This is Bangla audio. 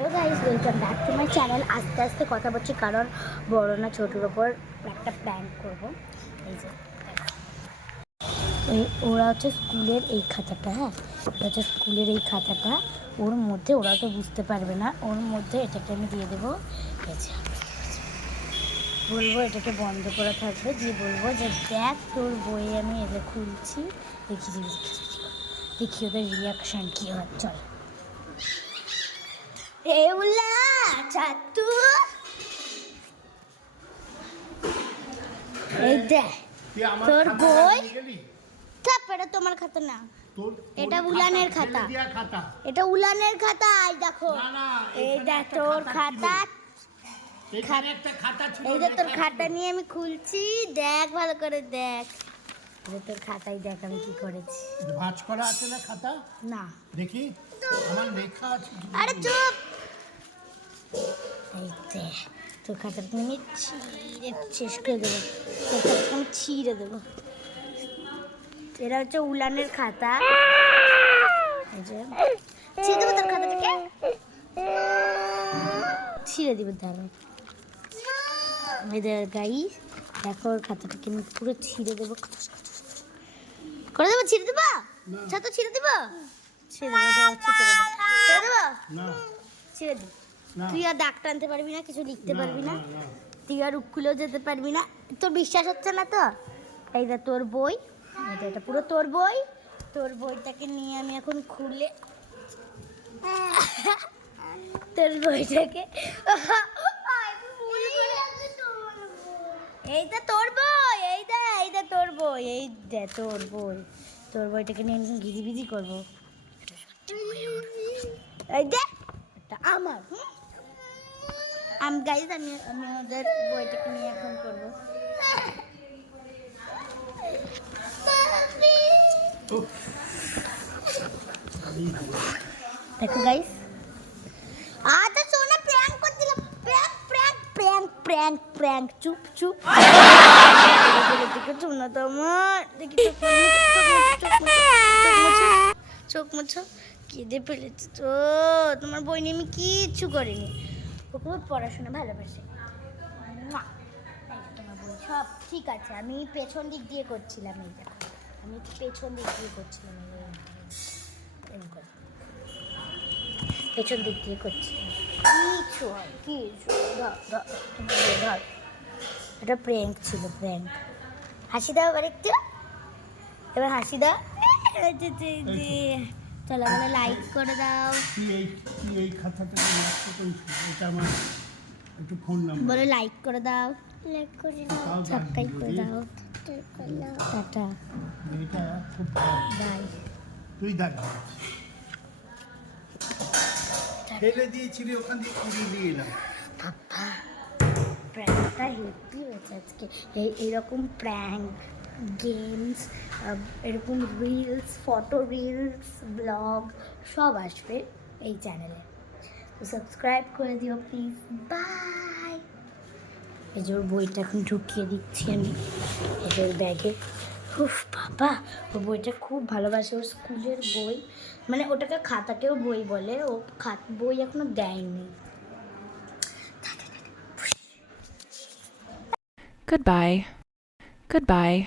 Hello guys, welcome back to my channel. আস্তে আস্তে কথা বলছি কারণ বড় না ছোটোর ওপর একটা প্র্যাঙ্ক করব। এই যে ওরা হচ্ছে স্কুলের এই খাতাটা, হ্যাঁ ওটা হচ্ছে স্কুলের এই খাতাটা, ওর মধ্যে ওরা তো বুঝতে পারবে না, ওর মধ্যে এটাকে আমি দিয়ে দেবো। এই যে বলবো এটাকে বন্ধ করা থাকবে, দিয়ে বলবো যে দেখ তোর বইয়ে আমি এটা খুলছি, দেখি দেখি ওদের রিয়াকশান কী হয়। চল এউলা চাতু, এই দেখ তোর বই। এটা তোমার খাতা না, এটা উলানের খাতা, এটা উলানের খাতা। এই দেখো, এই দেখ তোর খাতা, এই যে তোর খাতা নিয়ে আমি খুলছি, দেখ ভালো করে দেখ। তোর খাতায় দেখ আমি কি করেছি। ভাঁজ করা আছে না খাতা? না দেখি, আমার লেখা আছে। আরে চুপ। এই দেখ তোর খাতাটা আমি ছিঁড়ে শেষ করে দেবো, তোর খাতাটা আমি ছিঁড়ে দেবো। এটা হচ্ছে উলানের খাতা, এই যে ছিঁড়ে দেবো তোর খাতাটাকে, ছিঁড়ে দিব। দাঁড়ো গাইস, দেখো ওর খাতাটাকে আমি পুরো ছিঁড়ে দেবো, করে দেবো, ছিঁড়ে দেবো, ছাতা ছিঁড়ে দেবো, ছিঁড়ে দেবো, ছিঁড়ে দেবো, ছিঁড়ে দেবো। তুই আর দাগ টানতে পারবি না, কিছু লিখতে পারবি না, তুই আর খুলেও যেতে পারবি না। তোর বিশ্বাস হচ্ছে না তো? এই দেখ তোর বই, এটা পুরো তোর বই। তোর বইটাকে নিয়ে আমি এখন খুলে তোর বইটাকে, এইটা তোর বই, এইটা তোর বই, এই দে তোর বই। তোর বইটাকে নিয়ে আমি ঘিজিবিজি করবো। এই দেখ এটা আমার, গাইজ আমি ওদের বইটাকে নিয়ে এখন করবো। দেখো গাইস, আচ্ছা সোনা প্র্যাঙ্ক করছিলাম, প্র্যাঙ্ক চুপ চুপ। শোনা তো আমার, দেখি চোখ মুছো, কেঁদে ফেলেছে তো। তোমার বই নিয়ে আমি কিচ্ছু করিনি, ও খুব পড়াশোনা ভালোবাসে। তোমার বই সব ঠিক আছে, আমি পেছন দিক দিয়ে করছিলাম, এই দেখো আমি পেছন দিক দিয়ে করছিলাম, পেছন দিক দিয়ে করছিলাম, কিছু হয় কিছু। ধর এটা প্র্যাঙ্ক ছিল, প্র্যাঙ্ক। হাসি দাও এবার একটু, এবার হাসি দাও। চলো বলে লাইক করে দাও, এই খাতাটা এটা আমার একটু ফোন নাম্বার, বলে লাইক করে দাও, লাইক করে দাও, সাবস্ক্রাইব করে দাও, টাটা, এটা খুব বাই। তুই দেখ ফেলে দিয়েছিলি, ওখান দিয়ে কুড়িয়ে দিয়ে এলাম। বাবা প্র্যাঙ্কটা হেভি হয়েছে আজকে। এইরকম প্র্যাঙ্ক, গেমস, এরকম রিলস, ফটো রিলস, ব্লগ সব আসবে এই চ্যানেলে, তো সাবস্ক্রাইব করে দিও প্লিজ। বাই। এই যে ওর বইটা এখন ঢুকিয়ে দিচ্ছি আমি এদের ব্যাগে। উফ বাবা, ও বইটা খুব ভালোবাসে, ওর স্কুলের বই, মানে ওটাকে খাতাকেও বই বলে, ও বই এখনো দেয়নি। Goodbye. Goodbye.